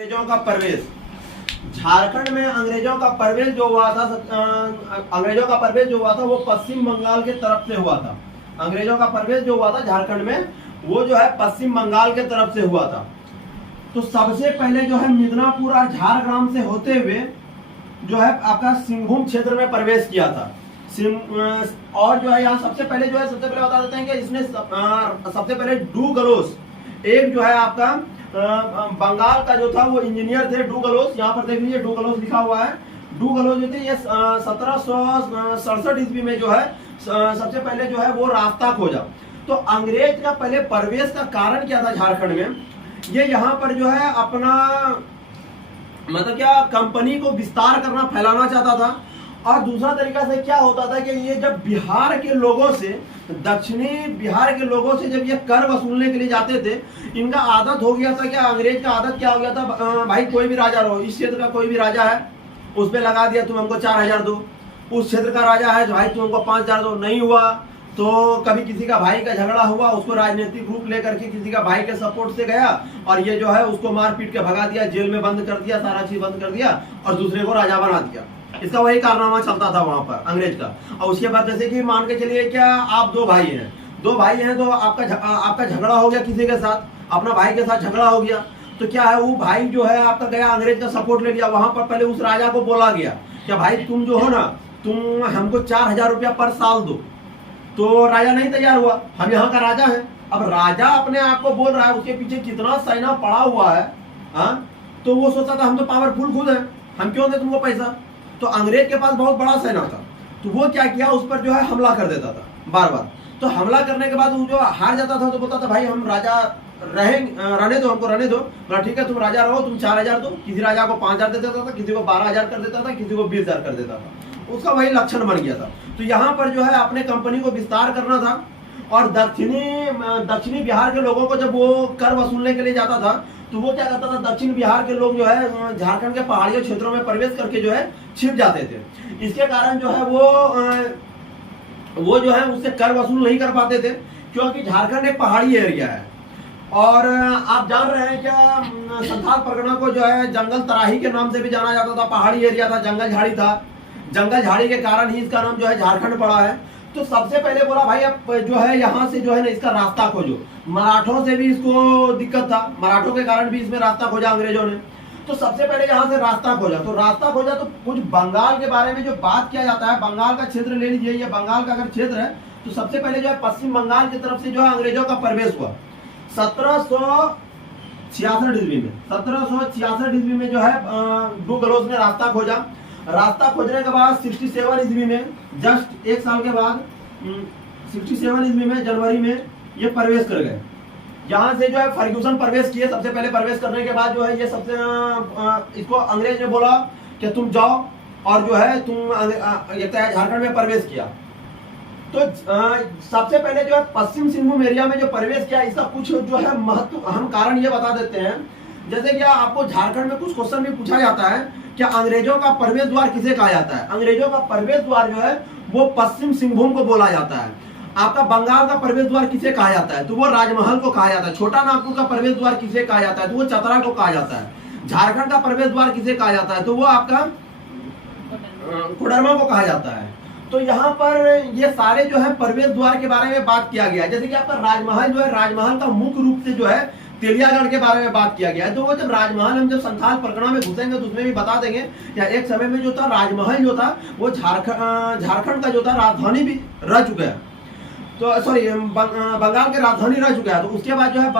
अंग्रेजों का प्रवेश झारखंड में अंग्रेजों का प्रवेश जो हुआ था अंग्रेजों का प्रवेश जो हुआ था वो पश्चिम बंगाल के तरफ से हुआ था। अंग्रेजों का प्रवेश जो हुआ था झारखंड में वो जो है पश्चिम बंगाल के तरफ से हुआ था। तो सबसे पहले जो है मिदनापुर और झारग्राम से होते हुए जो है आपका सिंहभूम क्षेत्र में प्रवेश किया था। और जो है यहाँ सबसे पहले बता देते हैं कि इसने सबसे पहले डू गलोस एक जो है आपका बंगाल का जो था वो इंजीनियर थे डू गलोस। यहाँ पर देख लीजिए डू गलोस लिखा हुआ है। डू गलोस जो थे ये 1767 ईस्वी में जो है सबसे पहले जो है वो रास्ता खोजा। तो अंग्रेज का पहले प्रवेश का कारण क्या था झारखंड में, ये यहाँ पर जो है अपना मतलब क्या कंपनी को विस्तार करना फैलाना चाहता था। और दूसरा तरीका से क्या होता था कि ये जब बिहार के लोगों से दक्षिणी बिहार के लोगों से जब ये कर वसूलने के लिए जाते थे, इनका आदत हो गया था क्या, अंग्रेज का आदत क्या हो गया था, भाई कोई भी राजा रहो, इस क्षेत्र का कोई भी राजा है उस पर लगा दिया तुम हमको 4000 दो, उस क्षेत्र का राजा है भाई तुम हमको 5000 दो। नहीं हुआ तो कभी किसी का भाई का झगड़ा हुआ, उसको राजनीतिक रूप लेकर के किसी का भाई के सपोर्ट से गया और ये जो है उसको मार पीट के भगा दिया, जेल में बंद कर दिया, सारा चीज बंद कर दिया और दूसरे को राजा बना दिया। इसका वही कारनामा चलता था वहां पर अंग्रेज का। और उसके बाद जैसे कि मान के चलिए क्या आप दो भाई हैं तो आपका झगड़ा हो गया किसी के साथ, अपना भाई के साथ झगड़ा हो गया, तो क्या है वो भाई जो है आपका गया अंग्रेज का सपोर्ट ले लिया। वहां पर पहले उस राजा को बोला गया क्या भाई तुम जो हो ना तुम हमको 4000 रुपया पर साल दो। तो राजा नहीं तैयार हुआ, हम यहाँ का राजा है। अब राजा अपने आप को बोल रहा है, उसके पीछे कितना सेना पड़ा हुआ है, तो वो सोचता था हम तो पावरफुल खुद है, हम क्यों दे तुमको पैसा। तो अंग्रेज के पास बहुत बड़ा सेना था, तो वो क्या किया उस पर जो है हमला कर देता था बार बार। तो हमला करने के बाद वो जो हार जाता था तो बोलता था भाई हम राजा रहने दो, हमको रहने दो। बोला ठीक है तुम राजा रहो, तुम 4000 दो। किसी राजा को 5000 दे देता था, किसी को 12000 कर देता था, किसी को 20000 कर देता था। उसका वही लक्षण बन गया था। तो यहाँ पर जो है अपने कंपनी को विस्तार करना था और दक्षिणी बिहार के लोगों को जब वो कर वसूलने के लिए जाता था तो वो क्या करता था, दक्षिण बिहार के लोग जो है झारखंड के पहाड़ी क्षेत्रों में प्रवेश करके जो है छिप जाते थे। इसके कारण जो है वो जो है उससे कर वसूल नहीं कर पाते थे, क्योंकि झारखंड एक पहाड़ी एरिया है। और आप जान रहे हैं क्या संथाल परगना को जो है जंगल तराही के नाम से भी जाना जाता था। पहाड़ी एरिया था, जंगल झाड़ी था, जंगल झाड़ी के कारण ही इसका नाम जो है झारखंड पड़ा है। तो सबसे पहले बोला भाई अब जो है यहाँ से जो है ना इसका रास्ता खोजो। मराठों से भी इसको दिक्कत था, मराठों के कारण भी इसमें रास्ता खोजा अंग्रेजों ने। तो सबसे पहले यहाँ से रास्ता खोजा। तो रास्ता खोजा तो कुछ बंगाल के बारे में जो बात किया जाता है, बंगाल का क्षेत्र ले लीजिए, ये बंगाल का अगर क्षेत्र है तो सबसे पहले जो है पश्चिम बंगाल की तरफ से जो है अंग्रेजों का प्रवेश हुआ 1766 ईस्वी में। 1766 ईस्वी में जो है डू गलोस ने रास्ता खोजा। रास्ता खोजने के बाद 67 ईस्वी में, जस्ट एक साल के बाद 67 ईस्वी में जनवरी में ये प्रवेश कर गए। यहाँ से जो है फर्ग्यूसन प्रवेश किए। सबसे पहले प्रवेश करने के बाद जो है ये सबसे इसको अंग्रेज ने बोला कि तुम जाओ और जो है तुम झारखंड में प्रवेश किया। तो सबसे पहले जो है पश्चिम सिंहभूम एरिया में जो प्रवेश किया, इसका कुछ जो है महत्व अहम कारण ये बता देते हैं। जैसे कि आपको झारखंड में कुछ क्वेश्चन भी पूछा जाता है, क्या अंग्रेजों का प्रवेश द्वार किसे कहा जाता है। अंग्रेजों का प्रवेश द्वार जो है वो पश्चिम सिंहभूम को बोला जाता है। आपका बंगाल का प्रवेश द्वार किसे कहा जाता है, तो वो राजमहल को कहा जाता है। छोटा नागपुर का प्रवेश द्वार किसे कहा जाता है, तो वो चतरा को कहा जाता है। झारखंड का प्रवेश द्वार किसे कहा जाता है, तो वो आपका कोडरमा को कहा जाता है। तो यहाँ पर ये सारे जो है प्रवेश द्वार के बारे में बात किया गया है। जैसे कि आपका राजमहल जो है, राजमहल का मुख्य रूप से जो है तेलियागढ़ के बारे में बात किया गया है। तो वो जब राजमहल हम जब संथाल परगना में घुसेंगे तो उसमें भी बता देंगे। या एक समय में जो था राजमहल जो था वो झारखंड का जो था राजधानी भी रह चुका है। तो सॉरी बंगाल के राजधानी रह चुका है। तो उसके बाद जो है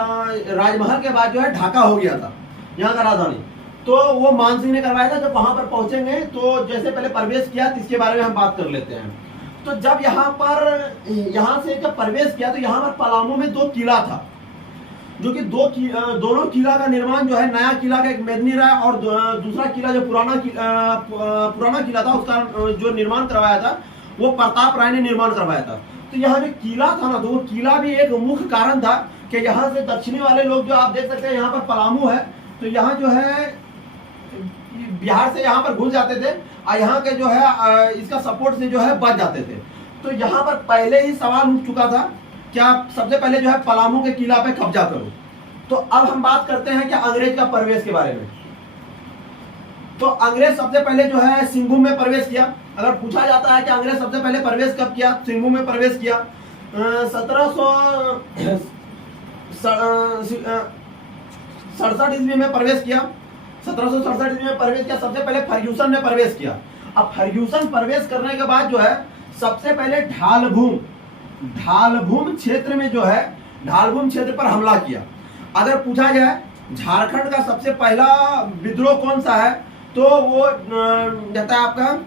राजमहल के बाद जो है ढाका हो गया था यहाँ का राजधानी। तो वो मान सिंह ने करवाया था। जब वहां पर पहुंचेंगे तो जैसे पहले प्रवेश किया तो इसके बारे में हम बात कर लेते हैं। तो जब यहाँ से जब प्रवेश किया तो यहाँ पर पलामू में 2 किला था, जो कि दोनों किला का निर्माण जो है, नया किला का एक मेदिनी राय और दूसरा किला जो पुराना किला था उसका जो निर्माण करवाया था वो प्रताप राय ने निर्माण करवाया था। तो यहाँ जो किला था ना, तो वो किला भी एक मुख्य कारण था कि यहाँ से दक्षिणी वाले लोग जो आप देख सकते हैं यहाँ पर पलामू है, तो यहाँ जो है बिहार से यहाँ पर घुस जाते थे और यहाँ के जो है इसका सपोर्ट से जो है बच जाते थे। तो यहाँ पर पहले ही सवाल उठ चुका था क्या सबसे पहले जो है पलामू के किला पे कब्जा करो। तो अब हम बात करते हैं कि अंग्रेज का प्रवेश के बारे में। तो अंग्रेज सबसे पहले जो है सिंहभूम में प्रवेश किया। अगर पूछा जाता है कि अंग्रेज सबसे पहले प्रवेश कब किया, सिंहभूम में प्रवेश किया 1767 ईस्वी में प्रवेश किया। 1767 ईस्वी में प्रवेश किया। सबसे पहले फर्ग्यूसन ने प्रवेश किया। अब फर्ग्यूसन प्रवेश करने के बाद जो है सबसे पहले ढालभूम क्षेत्र में जो है ढालभूम क्षेत्र पर हमला किया। अगर पूछा जाए झारखंड का सबसे पहला विद्रोह कौन सा है, तो वो कहता है आपका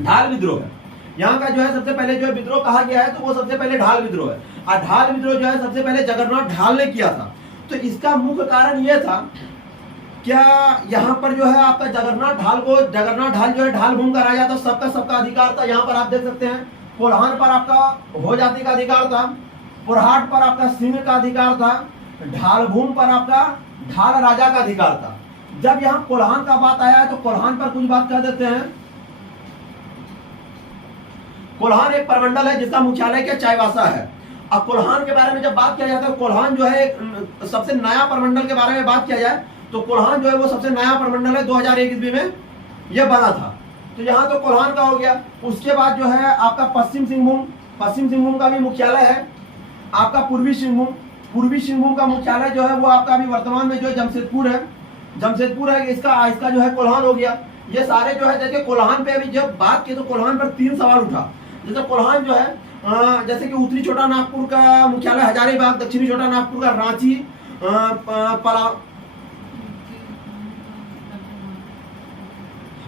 ढाल विद्रोह है। यहाँ का जो है सबसे पहले जो है विद्रोह कहा गया है, तो वो सबसे पहले ढाल विद्रोह है। और ढाल विद्रोह जो है सबसे पहले जगन्नाथ ढाल ने किया था। तो इसका मुख्य कारण ये था, क्या यहाँ पर जो है आपका जगन्नाथ ढाल जो है ढाल भूमि का राजा था, सबका अधिकार था। यहाँ पर आप देख सकते हैं कोल्हान पर आपका हो जाति का अधिकार था, पुरहाट पर आपका सिंह का अधिकार था, ढाल भूमि पर आपका ढाल राजा का अधिकार था। जब यहाँ कोल्हान का बात आया है तो कोल्हान पर कुछ बात कह देते हैं। कोल्हान एक प्रमंडल है जिसका मुख्यालय क्या चाईबासा है। अब कोल्हान के बारे में जब बात किया जाता है, कोल्हान जो है सबसे नया प्रमंडल के बारे में बात किया जाए तो कोल्हान जो है वो सबसे नया प्रमंडल है। 2001 ईस्वी में यह बना था। तो यहाँ तो कोल्हान का हो गया। उसके बाद जो है आपका पश्चिम सिंहभूम का भी मुख्यालय है। आपका पूर्वी सिंहभूम का मुख्यालय जो है वो आपका अभी वर्तमान में जो है जमशेदपुर है। इसका जो है कोल्हान हो गया। ये सारे जो है जैसे कोल्हान पे अभी जब बात की तो कोल्हान पर 3 सवाल उठा। जैसे कोल्हान जो है जैसे कि उत्तरी छोटा नागपुर का मुख्यालय हजारीबाग, दक्षिणी छोटा नागपुर का रांची,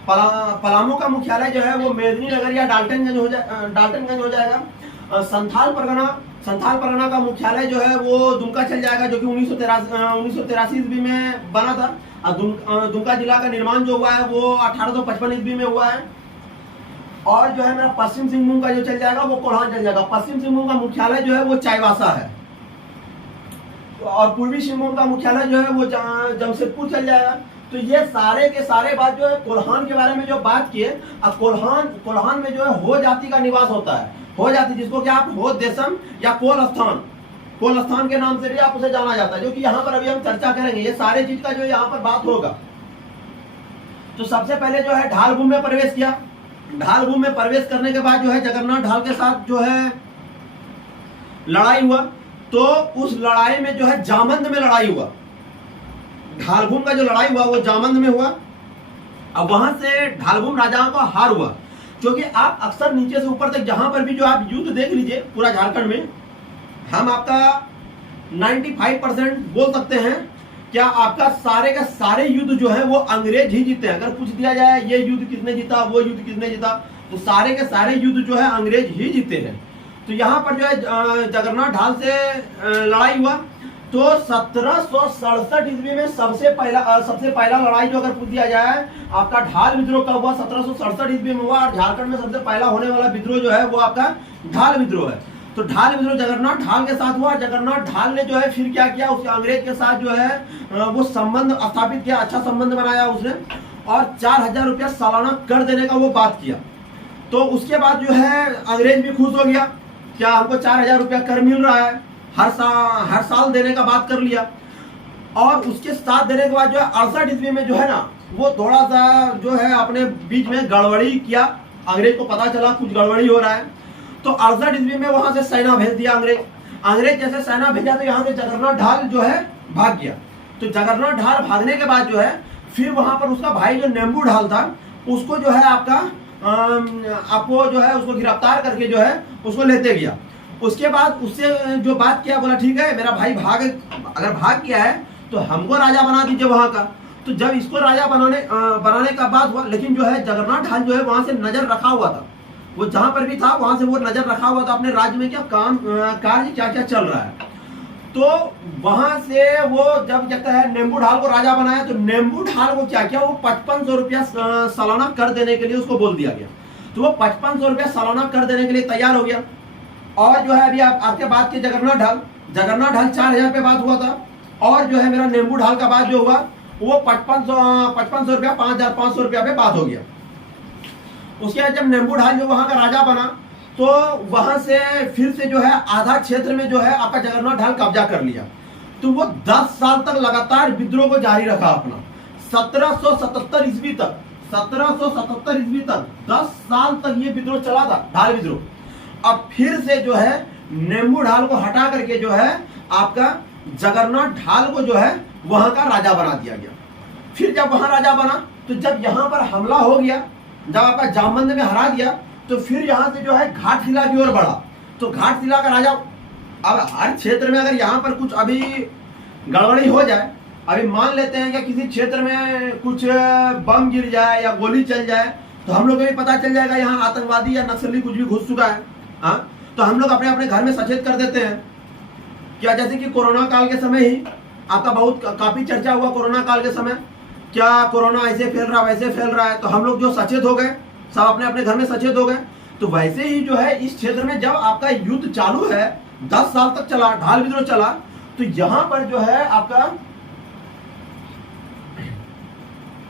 पलामू का मुख्यालय जो है वो मेदिनीनगर या डाल्टनगंज हो जाएगा। संथाल परगना का मुख्यालय जो है वो दुमका चल जाएगा, जो कि 1983 ईस्वी में बना था। और दुमका जिला का निर्माण जो हुआ है वो 1855 ईस्वी में हुआ है। और जो है मेरा पश्चिम सिंहभूम का जो चल जाएगा वो कोल्हान चल जाएगा। पश्चिम सिंहभूम का मुख्यालय जो है वो चाईबासा है। और पूर्वी सिंहभूम का मुख्यालय जो है वो जमशेदपुर चल जाएगा। तो ये सारे के सारे बात जो है कोल्हान के बारे में जो बात किए। अब कोल्हान में जो है हो जाति का निवास होता है। हो जाति जिसको क्या आप हो देशम या कोल स्थान के नाम से भी आप उसे जाना जाता है, जो कि यहाँ पर अभी हम चर्चा करेंगे। ये सारे चीज का जो यहाँ पर बात होगा। तो सबसे पहले जो है ढाल भूमि में प्रवेश किया। ढाल भूमि में प्रवेश करने के बाद जो है जगन्नाथ ढाल के साथ जो है लड़ाई हुआ। तो उस लड़ाई में जो है जामंद में लड़ाई हुआ। ढालभूम का जो लड़ाई हुआ वो जामंद में हुआ। अब वहां से ढालभूम राजाओं का हार हुआ। क्योंकि आप अक्सर नीचे से ऊपर तक जहां पर भी जो आप युद्ध देख लीजिए पूरा झारखंड में, हम आपका 95% बोल सकते हैं क्या आपका सारे का सारे युद्ध जो है वो अंग्रेज ही जीते हैं। अगर पूछ दिया जाए ये युद्ध किसने जीता, वो युद्ध किसने जीता, तो सारे के सारे युद्ध जो है अंग्रेज ही जीते हैं। तो यहाँ पर जो है जगन्नाथ ढाल से लड़ाई हुआ। तो 1767 ईस्वी में सबसे पहला लड़ाई जो अगर पूछ दिया जाए आपका ढाल विद्रोह का हुआ 1767 ईस्वी में हुआ। और झारखंड में सबसे पहला होने वाला विद्रोह जो है वो आपका ढाल विद्रोह है। तो ढाल विद्रोह जगन्नाथ ढाल के साथ हुआ। जगन्नाथ ढाल ने जो है फिर क्या किया, उसके अंग्रेज के साथ जो है वो संबंध स्थापित किया, अच्छा संबंध बनाया उसने। और 4000 रुपया सालाना कर देने का वो बात किया। तो उसके बाद जो है अंग्रेज भी खुश हो गया, क्या हमको 4000 रुपया कर मिल रहा है, हर साल देने का बात कर लिया। और उसके साथ देने के बाद जो है 68 ईस्वी में जो है ना वो थोड़ा सा जो है अपने बीच में गड़बड़ी किया। अंग्रेज को पता चला कुछ गड़बड़ी हो रहा है। तो 68 ईस्वी में वहां से सेना भेज दिया अंग्रेज जैसे सेना भेजा तो यहाँ से जगन्नाथ ढाल जो है भाग गया। तो जगन्नाथ ढाल भागने के बाद जो है फिर वहां पर उसका भाई जो नेम्बू ढाल था उसको जो है आपको जो है उसको गिरफ्तार करके जो है उसको लेते गया। उसके बाद उससे जो बात किया, बोला ठीक है मेरा भाई अगर भाग गया है तो हमको राजा बना दीजिए वहां का। तो जब इसको राजा बनाने का बात हुआ, लेकिन जो है जगन्नाथ ढाल जो है वहां से नजर रखा हुआ था। वो जहां पर भी था वहां से वो नजर रखा हुआ था अपने राज्य में क्या कार्य क्या क्या चल रहा है। तो वहां से वो जब कहता है नेम्बू ढाल को राजा बनाया, तो नेम्बू ढाल को क्या किया, वो 5500 रुपया सालाना कर देने के लिए उसको बोल दिया गया। तो वो 5500 रुपया सालाना कर देने के लिए तैयार हो गया। और जो है अभी आपके बात की जगन्नाथ ढाल 4000 पे बात हुआ था। और जो है मेरा नेम्बू ढाल का बात जो हुआ वो 5500 रुपया 5500 रुपया पे बात हो गया। उसके बाद जब नेम्बू ढाल जो वहां का राजा बना तो वहां से फिर से जो है आधा क्षेत्र में जो है आपका जगन्नाथ ढाल कब्जा कर लिया। तो वो 10 साल तक लगातार विद्रोह को जारी रखा अपना। 1777 ईस्वी तक, 1777 ईस्वी तक 10 साल तक ये विद्रोह चला था, ढाल विद्रोह। अब फिर से जो है नेम्बू ढाल को हटा करके जो है आपका जगन्नाथ ढाल को जो है वहां का राजा बना दिया गया। फिर जब वहां राजा बना तो जब यहां पर हमला हो गया, जब आपका जामबंद में हरा दिया, तो फिर यहां से जो है घाटशिला की ओर बढ़ा। तो घाटशिला का राजा, अब हर क्षेत्र में अगर यहाँ पर कुछ अभी गड़बड़ी हो जाए, अभी मान लेते हैं कि किसी क्षेत्र में कुछ बम गिर जाए या गोली चल जाए, तो हम लोग को भी पता चल जाएगा यहाँ आतंकवादी या नक्सली कुछ भी घुस चुका है। हाँ, तो हम लोग अपने अपने घर में सचेत कर देते हैं। क्या जैसे कि कोरोना काल के समय ही आपका बहुत काफी चर्चा हुआ, कोरोना काल के समय क्या कोरोना ऐसे फैल रहा वैसे फैल रहा है, तो हम लोग जो सचेत हो गए, सब अपने अपने घर में सचेत हो गए। तो वैसे ही जो है इस क्षेत्र में जब आपका युद्ध चालू है, 10 साल तक चला, ढाल विद्रोह चला, तो यहां पर जो है आपका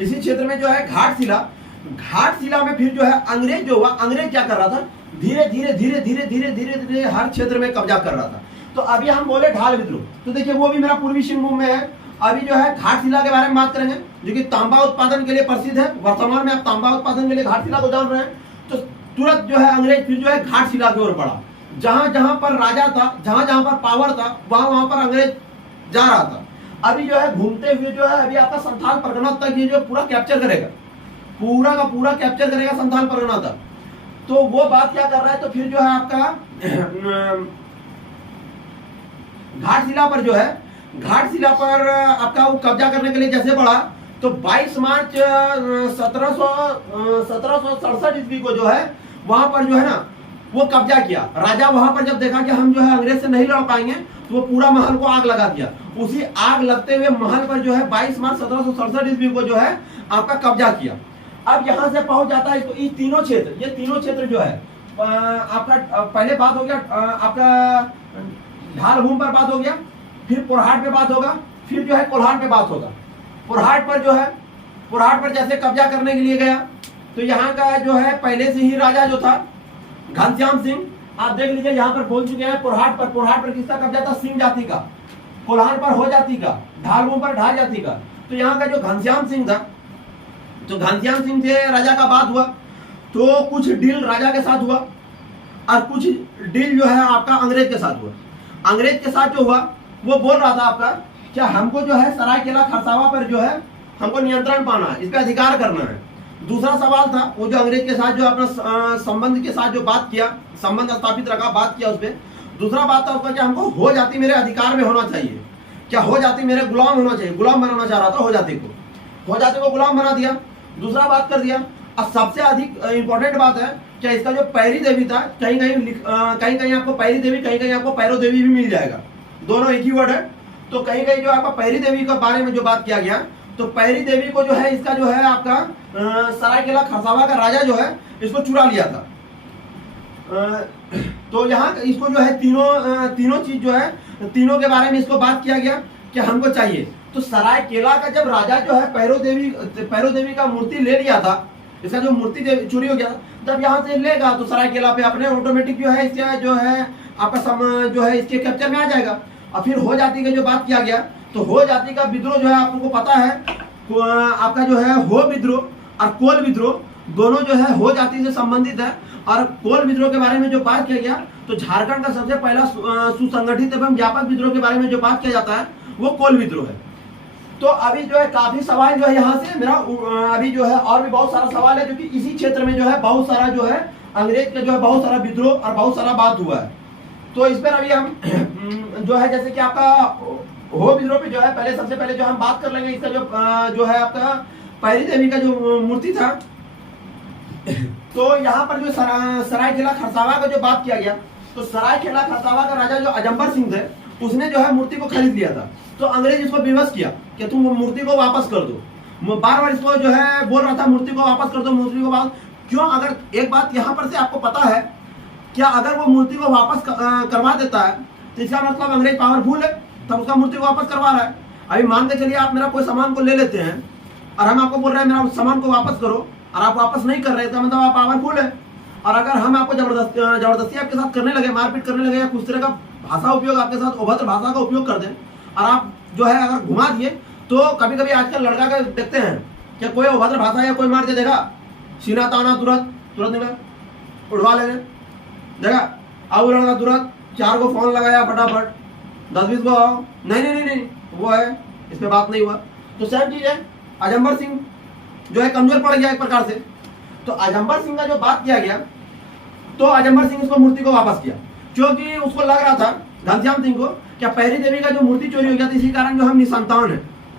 इसी क्षेत्र में जो है घाटशिला में फिर जो है अंग्रेज जो हुआ, अंग्रेज क्या कर रहा था, धीरे धीरे धीरे धीरे धीरे धीरे धीरे हर क्षेत्र में कब्जा कर रहा था। तो अभी हम बोले ढाल विद्रोह, तो देखिए वो भी मेरा पूर्वी सिंहभूम में है। अभी जो है घाटशिला के बारे में बात करेंगे, जो कि तांबा उत्पादन के लिए प्रसिद्ध है। वर्तमान में आप तांबा उत्पादन के लिए घाटशिला को जान रहे हैं। तो तुरंत जो है अंग्रेज फिर जो है घाटशिला की ओर बढ़ा। जहां जहां पर राजा था, जहां जहां पर पावर था, वहां वहां पर अंग्रेज जा रहा था। अभी जो है घूमते हुए जो है अभी आपका संथाल परगना तक ये जो पूरा कैप्चर करेगा, पूरा का पूरा कैप्चर करेगा संथाल परगना तक। तो वो बात क्या कर रहा है, तो फिर जो है आपका घाटशिला पर जो है, घाटशिला पर आपका वो कब्जा करने के लिए जैसे बढ़ा, तो 22 मार्च 1767 ईस्वी को जो है वहां पर जो है ना वो कब्जा किया। राजा वहां पर जब देखा कि हम जो है अंग्रेज से नहीं लड़ पाएंगे, तो वो पूरा महल को आग लगा दिया। उसी आग लगते हुए महल पर जो है 22 मार्च 1767 ईस्वी को जो है आपका कब्जा किया। अब यहां से पहुंच जाता है, तो ये तीनों क्षेत्र जो है आपका, पहले बात हो गया आपका ढाल भूमि पर बात हो गया, फिर पुरहाट पे बात होगा, फिर जो है कोल्हान पे बात होगा। पुरहाट पर जो है, पुरहाट पर जैसे कब्जा करने के लिए गया, तो यहाँ का जो है पहले से ही राजा जो था घनश्याम सिंह, आप देख लीजिए यहाँ पर बोल चुके हैं। पुरहाट पर किसका कब्जा था, सिंह जाति का। कोल्हान पर हो जाति का, ढाल भूमि पर ढाल जाति का। तो यहाँ का जो घनश्याम सिंह था, तो घनश्याम सिंह से राजा का बात हुआ, तो कुछ डील राजा के साथ हुआ और कुछ डील जो है आपका अंग्रेज के साथ हुआ। अंग्रेज के साथ जो हुआ वो बोल रहा था आपका, क्या हमको जो है सरायकेला खरसावा पर जो है हमको नियंत्रण पाना है, इस पर अधिकार करना है। दूसरा सवाल था वो जो अंग्रेज के साथ जो अपना संबंध के साथ जो बात किया, संबंध स्थापित रखा, बात किया उस पर। दूसरा बात था उसका कि हमको हो जाति मेरे अधिकार में होना चाहिए, क्या हो जाति मेरे गुलाम होना चाहिए, गुलाम बनाना चाह रहा था हो जाति को गुलाम बना दिया। दूसरा बात कर दिया। और सबसे अधिक इंपॉर्टेंट बात है, क्या इसका जो पैरी देवी था, कहीं कहीं आपको पैरी देवी, कहीं कहीं आपको पैरो देवी भी मिल जाएगा, दोनों एक ही वर्ड है। तो कहीं कहीं जो आपका पैरी देवी के बारे में जो बात किया गया, तो पैरी देवी को जो है इसका जो है आपका सरायकेला खरसावा का राजा जो है इसको चुरा लिया था। तो यहाँ इसको जो है तीनों चीज जो है, तीनों के बारे में इसको बात किया गया कि हमको चाहिए। तो सरायकेला का जब राजा जो है पैरो देवी का मूर्ति ले लिया था, इसका जो मूर्ति चोरी हो गया, तब यहाँ से लेगा तो सरायकेला पे अपने ऑटोमेटिक जो है इसका जो है आपका जो है इसके कैप्चर में आ जाएगा। और फिर हो जाति का जो बात किया गया, तो हो जाति का विद्रोह जो है आपको पता है, तो आपका जो है हो विद्रोह और कोल विद्रोह दोनों जो है हो जाति से संबंधित है। और कोल विद्रोह के बारे में जो बात किया गया, तो झारखंड का सबसे पहला सुसंगठित एवं व्यापक विद्रोह के बारे में जो बात किया जाता है वो कोल विद्रोह है। तो अभी जो है काफी सवाल जो है यहाँ से मेरा अभी जो है और भी बहुत सारा सवाल है, जो कि इसी क्षेत्र में जो है बहुत सारा जो है अंग्रेज का जो है बहुत सारा विद्रोह और बहुत सारा बात हुआ है। तो इस पर अभी हम जो है जैसे कि आपका हो विद्रोह पे जो है पहले सबसे पहले जो हम बात कर लेंगे, इसका जो है आपका पैरी देवी का जो मूर्ति था। तो यहाँ पर जो सरायकेला खरसावा का जो बात किया गया, तो सरायकेला खरसावा का राजा जो अजम्बर सिंह थे, उसने जो है मूर्ति को खरीद लिया था। तो अंग्रेज इसको विवश किया कि तुम मूर्ति को वापस कर दो, बार बार इसको जो है बोल रहा था मूर्ति को वापस कर दो, मूर्ति को वापस क्यों। अगर एक बात यहाँ पर से आपको पता है, क्या अगर वो मूर्ति को वापस करवा देता है तो इसका मतलब अंग्रेज पावरफुल है, तब उसका मूर्ति को वापस करवा रहा है। अभी मान के चलिए आप मेरा कोई सामान को ले लेते हैं और हम आपको बोल रहे हैं मेरा सामान को वापस करो, और आप वापस नहीं कर रहे तो मतलब आप पावरफुल है। और अगर हम आपको जबरदस्ती आपके साथ करने लगे, मारपीट करने लगे, या कुछ तरह का भाषा उपयोग आपके साथ अभद्र भाषा का उपयोग कर दें और आप जो है अगर घुमा दिए, तो कभी कभी आजकल लड़का का देखते हैं कि कोई अभद्र भाषा या कोई मार दे, देखा सीना ताना तुरंत तुरंत उड़वा लेंगे, देखा अब लड़का तुरंत 4 को फोन लगाया फटाफट, 10-20 को आओ, नहीं वो है, इस पे बात नहीं हुआ। तो सेम चीज है, आजमगढ़ सिंह जो है कमजोर पड़ गया एक प्रकार से। तो आजमगढ़ सिंह का जो बात किया गया, तो आजमगढ़ सिंह उसको मूर्ति को वापस किया, क्योंकि उसको लग रहा था घनश्याम सिंह को क्या पहरी देवी का जो मूर्ति चोरी हो गया था, इसी कारण जो हम निसंतान है,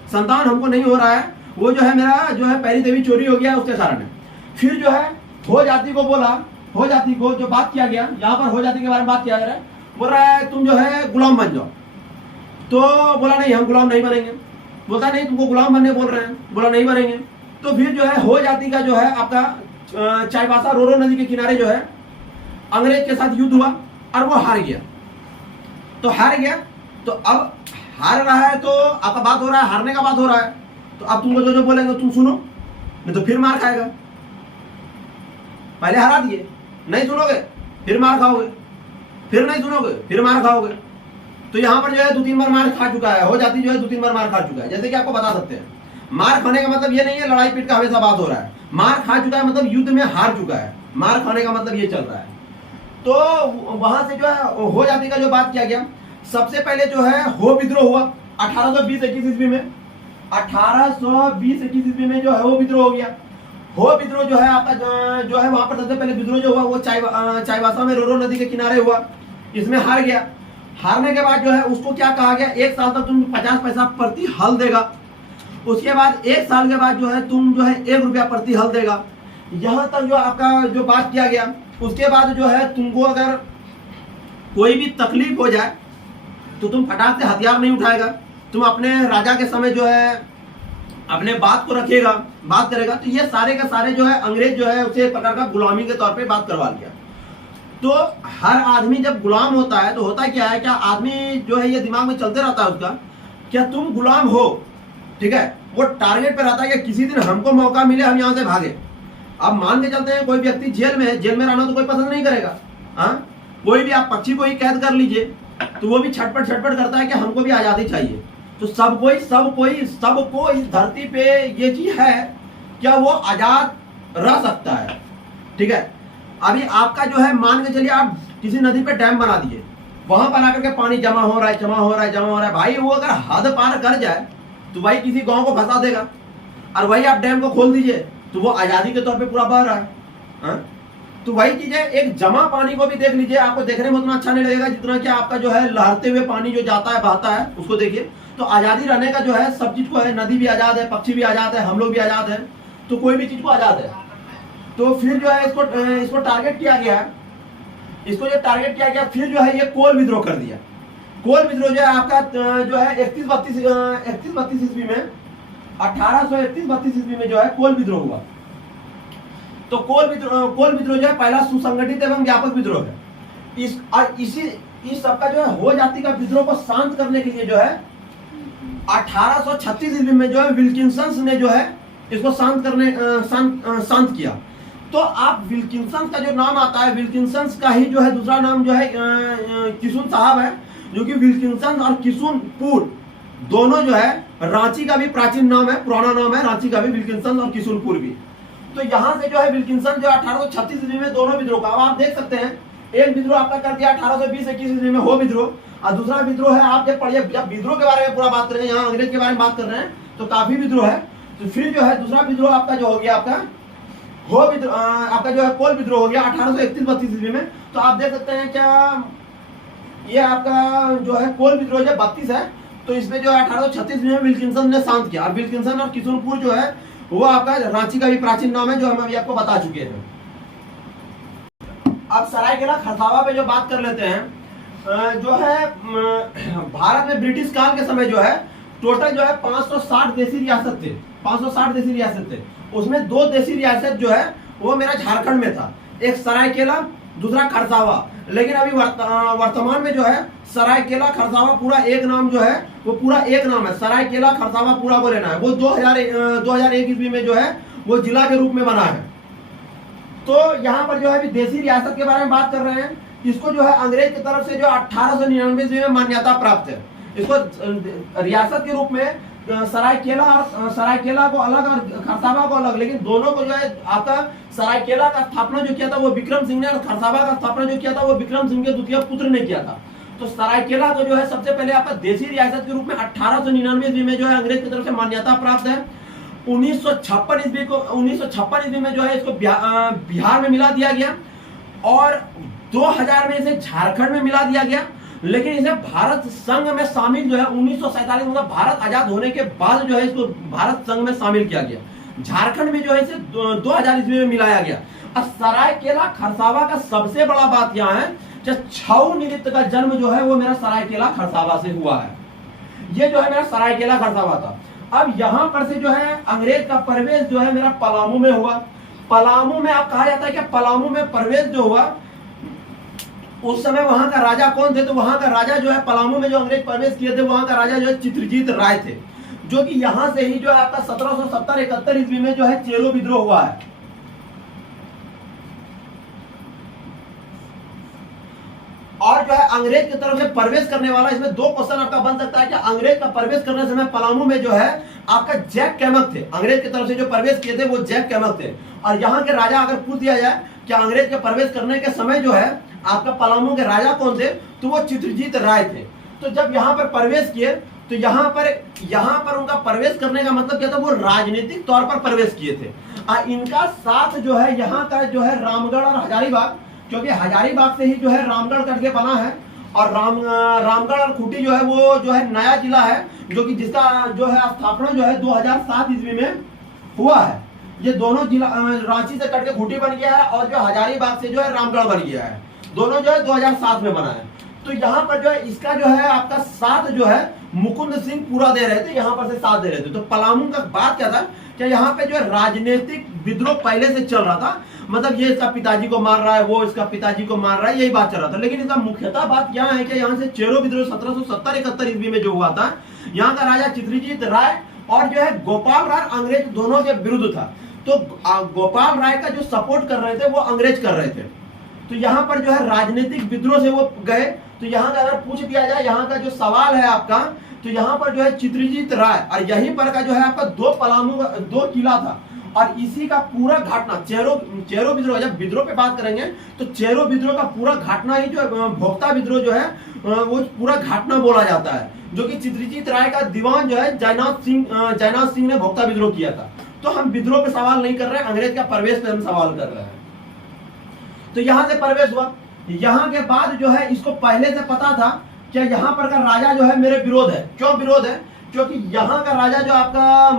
संतान हमको नहीं हो रहा है, वो जो है मेरा जो है पहरी देवी चोरी हो गया उसके कारण है। फिर जो है हो जाति को बोला, हो जाति को जो बात किया गया, यहाँ पर हो जाति के बारे में बात किया जा रहा है, बोल रहा है तुम जो है गुलाम बन जाओ। तो बोला नहीं, हम गुलाम नहीं बनेंगे। बोलता नहीं, तुमको गुलाम बनने बोल रहे हैं, बोला नहीं बनेंगे। तो फिर जो है हो जाति का जो है आपका चाईबासा रोरो नदी के किनारे जो है अंग्रेज के साथ युद्ध हुआ और वो हार गया। तो हार गया, तो अब हार रहा है तो आपका बात हो रहा है, हारने का बात हो रहा है, तो अब तुमको जो जो बोलेंगे तुम सुनो, नहीं तो फिर मार खाएगा। पहले हरा दिए, नहीं सुनोगे फिर मार खाओगे, फिर नहीं सुनोगे फिर मार खाओगे। तो यहाँ पर जो है 2-3 बार मार खा चुका है, हो जाती जो है 2-3 बार मार खा चुका है। जैसे कि आपको बता सकते हैं, मार खाने का मतलब ये नहीं है लड़ाई पीट का हमेशा बात हो रहा है, मार खा चुका है मतलब युद्ध में हार चुका है, मार खाने का मतलब ये चल रहा है। तो वहां से जो है हो जाति का जो बात किया गया, सबसे पहले जो है हो विद्रोह हुआ 1820-21 ईस्वी में, 1820-21 ईस्वी में जो है वो विद्रोह हो गया। हो विद्रोह जो है आपका जो है वहां पर सबसे पहले विद्रोह जो हुआ वो चाईबासा में रोरो नदी के किनारे हुआ, इसमें हार गया। हारने के बाद जो है उसको क्या कहा गया, 1 साल तक तुम 50 पैसा प्रति हल देगा, उसके बाद 1 साल के बाद जो है तुम जो है 1 रुपया प्रति हल देगा। यहाँ तक जो आपका जो बात किया गया, उसके बाद जो है तुमको अगर कोई भी तकलीफ हो जाए तो तुम फटाक से हथियार नहीं उठाएगा, तुम अपने राजा के समय जो है अपने बात को रखेगा, बात करेगा। तो ये सारे के सारे जो है अंग्रेज जो है उसे एक प्रकार का गुलामी के तौर पे बात करवा लिया। तो हर आदमी जब गुलाम होता है तो होता क्या है, क्या आदमी जो है ये दिमाग में चलते रहता है उसका, क्या तुम गुलाम हो, ठीक है, वो टारगेट पे रहता है कि किसी दिन हमको मौका मिले हम यहाँ से भागे। अब मान के चलते हैं कोई व्यक्ति जेल में है, जेल में रहना तो कोई पसंद नहीं करेगा, हाँ, कोई भी आप पक्षी को ही कैद कर लीजिए तो वो भी छटपट करता है कि हमको भी आजादी चाहिए। तो सबको इस धरती पे ये चीज है, क्या वो आजाद रह सकता है, ठीक है। अभी आपका जो है मान के चलिए आप किसी नदी पे डैम बना दिए, वहां पर आकर के पानी जमा हो रहा है भाई, वो अगर हद पार कर जाए तो भाई किसी गांव को फंसा देगा, और वही आप डैम को खोल दीजिए तो वो आजादी के तौर पे पूरा बह रहा है, हाँ? तो वही चीज है, एक जमा पानी को भी देख लीजिए, आपको देखने में उतना अच्छा नहीं लगेगा जितना कि आपका जो है लहरते हुए पानी जो जाता है बहता है उसको देखिए। तो आजादी रहने का जो है सब चीज को है, नदी भी आजाद है, पक्षी भी आजाद है, हम लोग भी आजाद है, तो कोई भी चीज को आजाद है। तो फिर जो है इसको टारगेट किया गया, इसको जो टारगेट किया गया, फिर जो है ये कोल विद्रोह कर दिया। कोल विद्रोह जो है आपका जो है 31-32 ईस्वी में, 1831-32 ईस्वी में जो है कोल विद्रोह हुआ। तो कोल विद्रोह जो है पहला सुसंगठित एवं व्यापक विद्रोह है। इस सबका जो है हो जाति का विद्रोह को शांत करने के लिए जो है 1836 ईस्वी में जो है विल्किंसन ने जो है इसको शांत किया। तो आप विल्किंसन का जो नाम आता है, विल्किंसन का ही जो है दूसरा नाम जो है किशुन साहब है, जो कि विल्किंसन और किशुनपुर दोनों जो है, रांची का भी प्राचीन नाम है, पुराना नाम है रांची का भी, विल्किंसन और किशुनपुर भी। तो यहाँ से जो है विल्किंसन जो 1836 ईस्वी में दोनों विद्रोह का, अब आप देख सकते हैं एक विद्रोह आपका कर दिया 1820-21 ईस्वी में हो विद्रोह, और दूसरा विद्रोह है आप जब पढ़िए, जब विद्रोह के बारे में पूरा बात कर रहे हैं, यहाँ अंग्रेज के बारे में बात कर रहे हैं तो काफी विद्रोह है। तो फिर जो है दूसरा विद्रोह आपका जो हो गया आपका हो विद्रोह, आपका जो है कोल विद्रोह हो गया 1831-32 ईस्वी में। तो आप देख सकते हैं क्या ये आपका जो है कोल विद्रोह जो 32 है, तो इसमें जो 1836 में विल्किंसन ने शांत किया। और विल्किंसन और किशुनपुर जो है वो आपका रांची का भी प्राचीन नाम है, जो हम अभी आपको बता चुके हैं। अब सरायकेला खरसावा पे जो बात कर लेते हैं, जो है भारत में ब्रिटिश काल के समय जो है टोटल जो है 560 देसी रियासत थे, 560 देसी रियासत थे। उसमें 2 देसी रियासत जो है वो मेरा झारखंड में था, एक सरायकेला दूसरा खरसावा। लेकिन अभी वर्तमान में जो है सरायकेला खरसावा पूरा एक नाम जो है वो पूरा एक नाम है, सरायकेला खरसावा पूरा को लेना है। वो 2001 ईस्वी में जो है वो जिला के रूप में बना है। तो यहाँ पर जो है अभी देसी रियासत के बारे में बात कर रहे हैं। इसको जो है अंग्रेज की तरफ से जो 1899 ईस्वी में मान्यता प्राप्त है। इसको रियासत के रूप में सरायकेला और सरायकेला को अलग और खरसावा को अलग, लेकिन दोनों को जो है आपका सरायकेला का स्थापना जो किया था वो विक्रम सिंह ने, और खरसावा का स्थापना जो किया था वो विक्रम सिंह के द्वितीय पुत्र ने किया था। तो सरायकेला को जो है सबसे पहले आपका देसी रियासत के रूप में 1899 ईस्वी में जो है अंग्रेज की तरफ से मान्यता प्राप्त है। 1956 ईस्वी में जो है इसको बिहार में मिला दिया गया, और 2000 में इसे झारखंड में मिला दिया गया। लेकिन इसे भारत संघ में शामिल जो है 1947 मतलब भारत आजाद होने के बाद जो है इसको भारत संघ में शामिल किया गया। झारखंड में जो है इसे 2000 ईस्वी में मिलाया गया। अब सरायकेला खरसावा का सबसे बड़ा बात यहाँ है कि छऊ नृत्य का जन्म जो है वो मेरा सरायकेला खरसावा से हुआ है। ये जो है मेरा सरायकेला खरसावा था। अब यहाँ पर से जो है अंग्रेज का प्रवेश जो है मेरा पलामू में हुआ। पलामू में आप कहा जाता है कि पलामू में प्रवेश जो हुआ, उस समय वहां का राजा कौन थे? तो वहां का राजा जो है पलामू में जो अंग्रेज प्रवेश किए थे वहां का राजा जो है चित्रजीत राय थे, जो कि यहां से ही जो है आपका 1770-71 ईस्वी में जो है चेरो विद्रोह हुआ है। और जो है अंग्रेज की तरफ से प्रवेश करने वाला, इसमें दो क्वेश्चन आपका बन सकता है कि अंग्रेज का प्रवेश करने समय पलामू में जो है आपका जैक कैमक थे। अंग्रेज की तरफ से जो प्रवेश किए थे वो जैक कैमक थे। और यहाँ के राजा अगर पूछ दिया जाए कि अंग्रेज के प्रवेश करने के समय जो है आपका पलामू के राजा कौन थे, तो वो चित्रजीत राय थे। तो जब यहाँ पर प्रवेश किए तो यहाँ पर उनका प्रवेश करने का मतलब क्या था? वो राजनीतिक तौर पर प्रवेश किए थे। इनका साथ जो है यहाँ का जो है रामगढ़ और हजारीबाग, क्योंकि हजारीबाग से ही जो है रामगढ़ करके बना है, और रामगढ़ और खूंटी जो है वो जो है नया जिला है, जो कि जिसका जो है स्थापना जो है 2007 ईस्वी में हुआ है। ये दोनों जिला रांची से कट के खूंटी बन गया है, और जो हजारीबाग से जो है रामगढ़ बन गया है। दोनों जो है 2007 में बना है। तो यहाँ पर जो है इसका जो है आपका साथ जो है मुकुंद सिंह पूरा दे रहे थे, यहाँ पर से साथ दे रहे थे। तो पलामू का बात क्या था कि यहाँ पे जो है राजनीतिक विद्रोह पहले से चल रहा था, मतलब ये इसका पिताजी को मार रहा है, वो इसका पिताजी को मार रहा है, यही बात चल रहा था। लेकिन इसका मुख्यतः बात क्या है कि यहाँ से चेरो विद्रोह 1770-71 ईस्वी में जो हुआ था, यहाँ का राजा चित्रजीत राय और जो है गोपाल राय अंग्रेज दोनों के विरुद्ध था। तो गोपाल राय का जो सपोर्ट कर रहे थे वो अंग्रेज कर रहे थे। तो यहाँ पर जो है राजनीतिक विद्रोह से वो गए। तो यहाँ का अगर पूछ दिया जाए, यहाँ का जो सवाल है आपका, तो यहाँ पर जो है चित्रजीत राय और यहीं पर का जो है आपका दो किला था, और इसी का पूरा घटना चेरो विद्रोह, जब विद्रोह पे बात करेंगे तो चेरो विद्रोह का पूरा घटना ही जो भोक्ता विद्रोह जो है वो पूरा घटना बोला जाता है, जो कि चित्रजीत राय का दीवान जो है जयनाथ सिंह ने भोक्ता विद्रोह किया था। तो हम विद्रोह पे सवाल नहीं कर रहे हैं, अंग्रेज का प्रवेश पे हम सवाल कर रहे हैं। तो यहाँ से प्रवेश हुआ। यहाँ के बाद जो है इसको पहले से पता था कि यहाँ पर का राजा जो है मेरे विरोध है। क्यों विरोध है? क्योंकि यहाँ का राजा जो आपका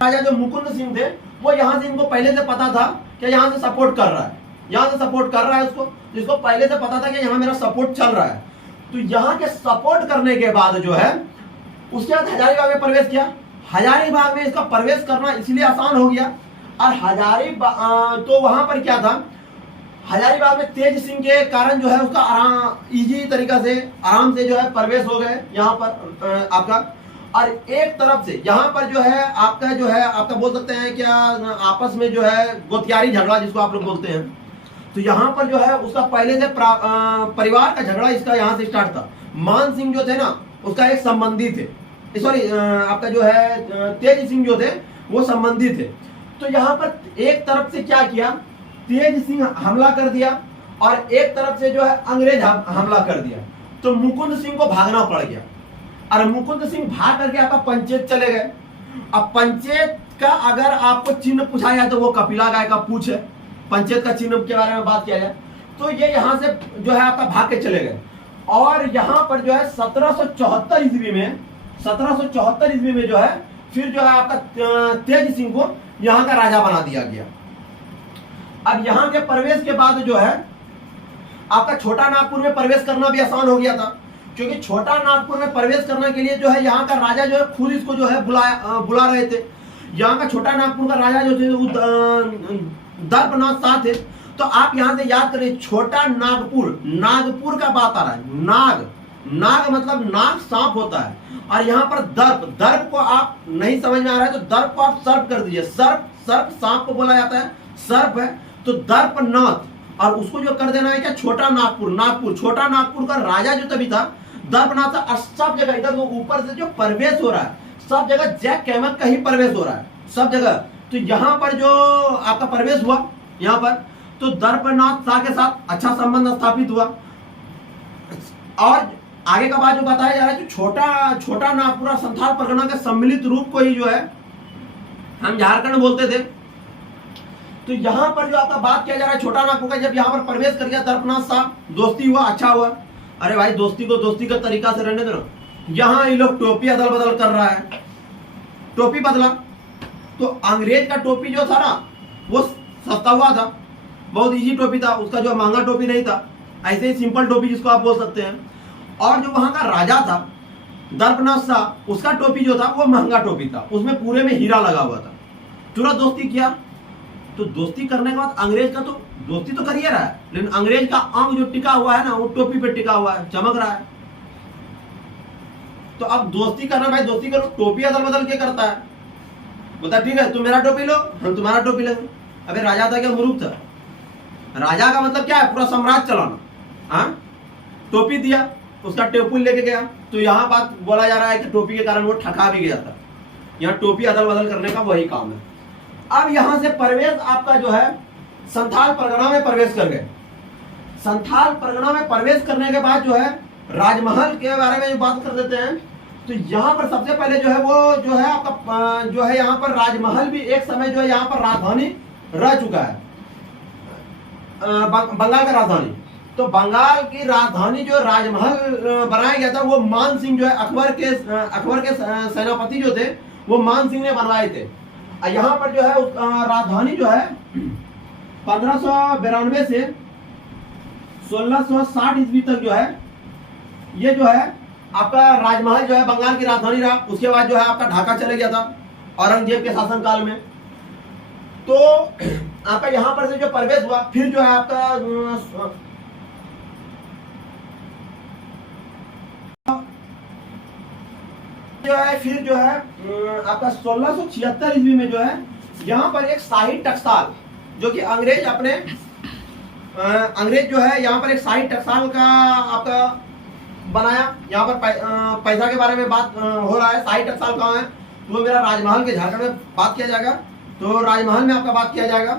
राजा जो मुकुंद सिंह थे, वो यहाँ से इनको पहले से पता था कि यहाँ से सपोर्ट कर रहा है, यहाँ से सपोर्ट कर रहा है उसको, जिसको पहले से पता था कि यहाँ मेरा सपोर्ट चल रहा है। तो यहाँ के सपोर्ट करने के बाद जो है उसके बाद हजारीबाग में प्रवेश किया। हजारीबाग में इसका प्रवेश करना इसलिए आसान हो गया, और तो वहां पर क्या था, हजारीबाग में तेज सिंह के कारण जो है उसका इजी तरीका से आराम से जो है प्रवेश हो गए यहाँ पर आपका। और एक तरफ से यहाँ पर जो है आपका बोल सकते हैं क्या, आपस में जो है गोतियारी झगड़ा जिसको आप लोग बोलते हैं। तो यहाँ पर जो है उसका पहले से परिवार का झगड़ा इसका यहाँ से स्टार्ट था। मान सिंह जो थे ना उसका एक संबंधी थे, सॉरी आपका जो है तेज सिंह जो थे वो संबंधी थे। तो यहाँ पर एक तरफ से क्या किया, तेज सिंह हमला कर दिया, और एक तरफ से जो है अंग्रेज हमला कर दिया। तो मुकुंद सिंह को भागना पड़ गया, और मुकुंद सिंह भाग करके आपका पंचेत चले गए। अब पंचेत का अगर आपको चिन्ह पूछा जाए तो वो कपिला गाय का पूछ है। पंचेत का चिन्ह के बारे में बात किया जाए तो ये यहाँ से जो है आपका भाग के चले गए। और यहाँ पर जो है 1774 ईस्वी में जो है फिर जो है आपका तेज सिंह को यहाँ का राजा बना दिया गया। अब यहाँ के प्रवेश के बाद जो है आपका छोटा नागपुर में प्रवेश करना भी आसान हो गया था, क्योंकि छोटा नागपुर में प्रवेश करने के लिए जो है यहाँ का राजा जो है खुद इसको जो है बुला रहे थे। यहाँ का छोटा नागपुर का राजा जो थे वो दर्पनाथ शाह थे। तो आप यहाँ से याद करें, छोटा नागपुर का बात आ रहा है। नाग मतलब नाग सांप होता है, और यहाँ पर दर्प को आप नहीं समझ में आ रहा है तो दर्प को आप सर्प कर दीजिए। सर्प सांप को बोला जाता है, सर्प है। तो दर्पनाथ और उसको जो कर देना है क्या, छोटा नागपुर। नागपुर, छोटा नागपुर का राजा जो तभी था दर्पनाथ था। और सब जगह इधर वो ऊपर से जो प्रवेश हो रहा है, सब जगह जैक कैमक का ही प्रवेश हो रहा है सब जगह। तो यहाँ पर जो आपका प्रवेश हुआ यहाँ पर, तो दर्पनाथ शाह के साथ अच्छा संबंध स्थापित हुआ। और आगे का बात जो बताया जा रहा है, छोटा छोटा नागपुर और संथाल परगना के सम्मिलित रूप को ही जो है हम झारखंड बोलते थे। तो यहाँ पर जो आपका बात किया जा रहा है छोटा नागपुर का, जब यहाँ पर प्रवेश कर गया दर्पनाथ साहब, दोस्ती हुआ, अच्छा हुआ। अरे भाई दोस्ती को दोस्ती का तरीका से रहने दो। यहाँ ये लोग टोपी अदल बदल कर रहा है, टोपी बदला। तो अंग्रेज का टोपी जो था ना वो सस्ता हुआ था, बहुत इजी टोपी था, उसका जो महंगा टोपी नहीं था, ऐसे ही सिंपल टोपी जिसको आप बोल सकते हैं। और जो वहां का राजा था दर्पनाथ शाह, उसका टोपी जो था वो महंगा टोपी था, उसमें पूरे में हीरा लगा हुआ था। तुरंत दोस्ती किया। तो दोस्ती करने के बाद अंग्रेज का तो दोस्ती तो कर ही रहा है, लेकिन अंग्रेज का अंग जो टिका हुआ है ना वो टोपी पे टिका हुआ है, चमक रहा है। तो अब दोस्ती करना, भाई दोस्ती करो, टोपी अदल बदल के करता है। बोलता ठीक है तुम मेरा टोपी लो, हम तुम्हारा टोपी लेंगे। अबे राजा था क्या, मुरूख था? राजा का मतलब क्या है, पूरा साम्राज्य चलाना। हाँ, टोपी दिया, उसका टेपुल लेके गया। तो यहाँ बात बोला जा रहा है कि टोपी के कारण वो ठगा भी गया था। यहाँ टोपी अदल बदल करने का वही काम है। अब यहाँ से प्रवेश आपका जो है संथाल परगना में प्रवेश कर गए। संथाल परगना में प्रवेश करने के बाद जो है राजमहल के बारे में जो बात कर देते हैं, तो यहाँ पर सबसे पहले जो है वो जो है आपका जो है यहाँ पर राजमहल भी एक समय जो है यहाँ पर राजधानी रह चुका है, बंगाल का राजधानी। तो बंगाल की राजधानी जो राजमहल बनाया गया था वो मान सिंह जो है अकबर के सेनापति जो थे वो मान सिंह ने बनवाए थे। यहाँ पर जो है राजधानी जो है 1592 से 1660 ईस्वी तक जो है ये जो है आपका राजमहल जो है बंगाल की राजधानी रहा। उसके बाद जो है आपका ढाका चले गया था औरंगजेब के शासनकाल में। तो आपका यहाँ पर से जो प्रवेश हुआ, फिर जो है आपका जो है फिर जो है आपका 1676 ईस्वी में जो है यहाँ पर एक शाही टकसाल, जो कि अंग्रेज जो है यहाँ पर एक शाही टकसाल का आपका बनाया। यहाँ पर पैसा के बारे में बात हो रहा है। शाही टकसाल कहाँ है, तो मेरा राजमहल के झारखंड में बात किया जाएगा। तो राजमहल में आपका बात किया जाएगा,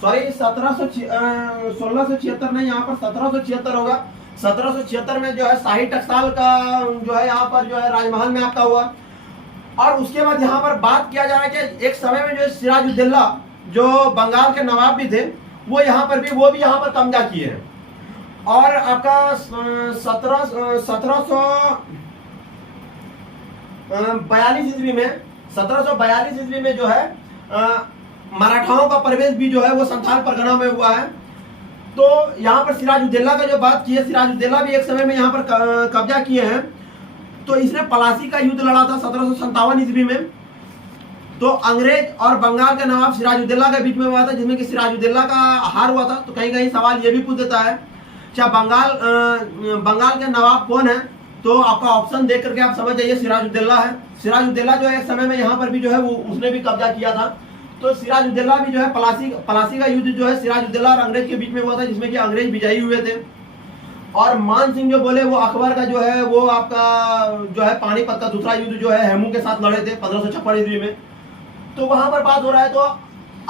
सॉरी 1676 नहीं, यहाँ पर 1776 होगा। 1776 में जो है शाही टकसाल का जो है यहाँ पर जो है राजमहल में आपका हुआ। और उसके बाद यहाँ पर बात किया जा रहा है कि एक समय में जो सिराजुद्दौला जो बंगाल के नवाब भी थे वो भी यहाँ पर कब्जा किए हैं। और आपका 1742 ईस्वी में जो है मराठाओं का प्रवेश भी जो है वो संथाल परगना में हुआ है। तो यहाँ पर सिराजुद्दौला का जो बात की है, सिराजुद्दौला भी एक समय में यहाँ पर कब्जा किए हैं। तो इसने पलासी का युद्ध लड़ा था 1757 ईस्वी में। तो अंग्रेज और बंगाल के नवाब सिराजुद्दौला के बीच में हुआ था, जिसमें कि सिराजुद्दौला का हार हुआ था। तो कहीं कहीं सवाल ये भी पूछ देता है क्या बंगाल के नवाब कौन है, तो आपका ऑप्शन देख करके आप समझ जाइए सिराजुद्दौला है। सिराजुद्दौला जो है एक समय में यहाँ पर भी जो है वो उसने भी कब्जा किया था। तो सिराजुद्दौला भी जो है पलासी का युद्ध जो है सिराजुद्दौला और अंग्रेज के बीच में हुआ था, जिसमें कि अंग्रेज विजयी हुए थे। और मान सिंह जो बोले वो अकबर का जो है वो आपका जो है पानीपत का दूसरा युद्ध जो है हेमू के साथ लड़े थे 1556 ईस्वी में। तो वहां पर बात हो रहा है। तो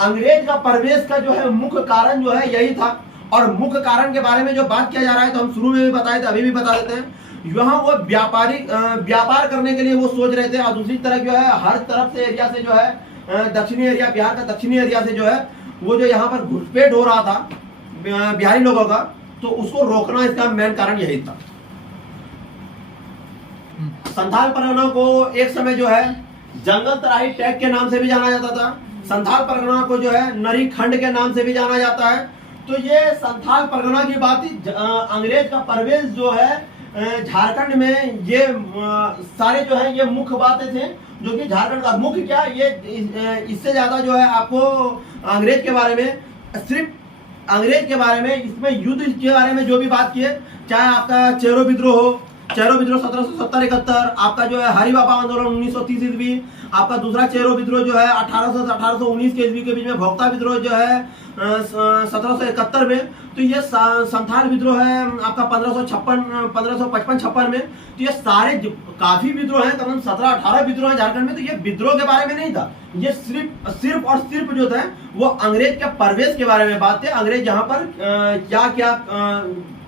अंग्रेज का प्रवेश का जो है मुख्य कारण जो है यही था। और मुख्य कारण के बारे में जो बात किया जा रहा है, तो हम शुरू में भी बताए थे, अभी भी बता देते हैं। यहाँ वो व्यापार करने के लिए वो सोच रहे थे। और दूसरी तरफ जो है हर तरफ से एरिया से जो है दक्षिणी एरिया, बिहार का दक्षिणी एरिया से जो है वो जो यहाँ पर घुसपैठ हो रहा था बिहारी लोगों का, तो उसको रोकना इसका मेन कारण यही था। संथाल परगना को एक समय जो है जंगल तराई टैग के नाम से भी जाना जाता था। संथाल परगना को जो है नरी खंड के नाम से भी जाना जाता है। तो ये संथाल परगना की बात ही अंग्रेज का प्रवेश जो है झारखंड में, ये सारे जो है ये मुख्य बातें थे जो कि झारखंड का मुख्य क्या, ये इससे ज्यादा जो है आपको अंग्रेज के बारे में, सिर्फ अंग्रेज के बारे में, इसमें युद्ध के बारे में जो भी बात की है, चाहे आपका चेरो विद्रोह हो, चेरो विद्रोह 1770-71, आपका जो है हरिबापा आंदोलन 1930 ईस्वी, आपका दूसरा चेरो विद्रोह जो है 1800 से 1819 के ईस्वी के बीच में, भोक्ता विद्रोह जो है 1771 में, तो ये संथाल विद्रोह है आपका 1555-56 में। तो ये सारे काफी विद्रोह हैं, करीब 17-18 विद्रोह हैं झारखंड में। तो ये विद्रोह के बारे में नहीं था, ये सिर्फ और सिर्फ जो था वो अंग्रेज के प्रवेश के बारे में बात है। अंग्रेज यहाँ पर क्या क्या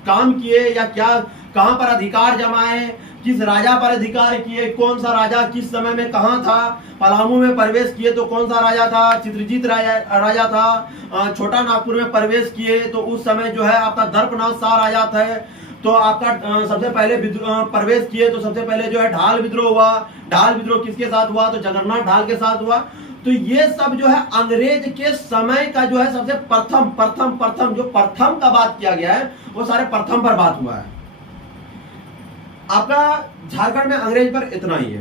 काम किए या क्या कहां पर अधिकार जमाए, किस राजा पर अधिकार किए, कौन सा राजा किस समय में कहां था, पलामू में प्रवेश किए तो कौन सा राजा था, चित्रजीत राजा था, छोटा नागपुर में प्रवेश किए तो उस समय जो है आपका दर्पनाथ शाह राजा थे। तो आपका सबसे पहले प्रवेश किए तो सबसे पहले जो है ढाल विद्रोह हुआ। ढाल विद्रोह किसके साथ हुआ, तो जगन्नाथ ढाल के साथ हुआ। तो ये सब जो है अंग्रेज के समय का जो है सबसे प्रथम जो प्रथम का बात किया गया है वो सारे प्रथम पर बात हुआ है। आपका झारखंड में अंग्रेज पर इतना ही है।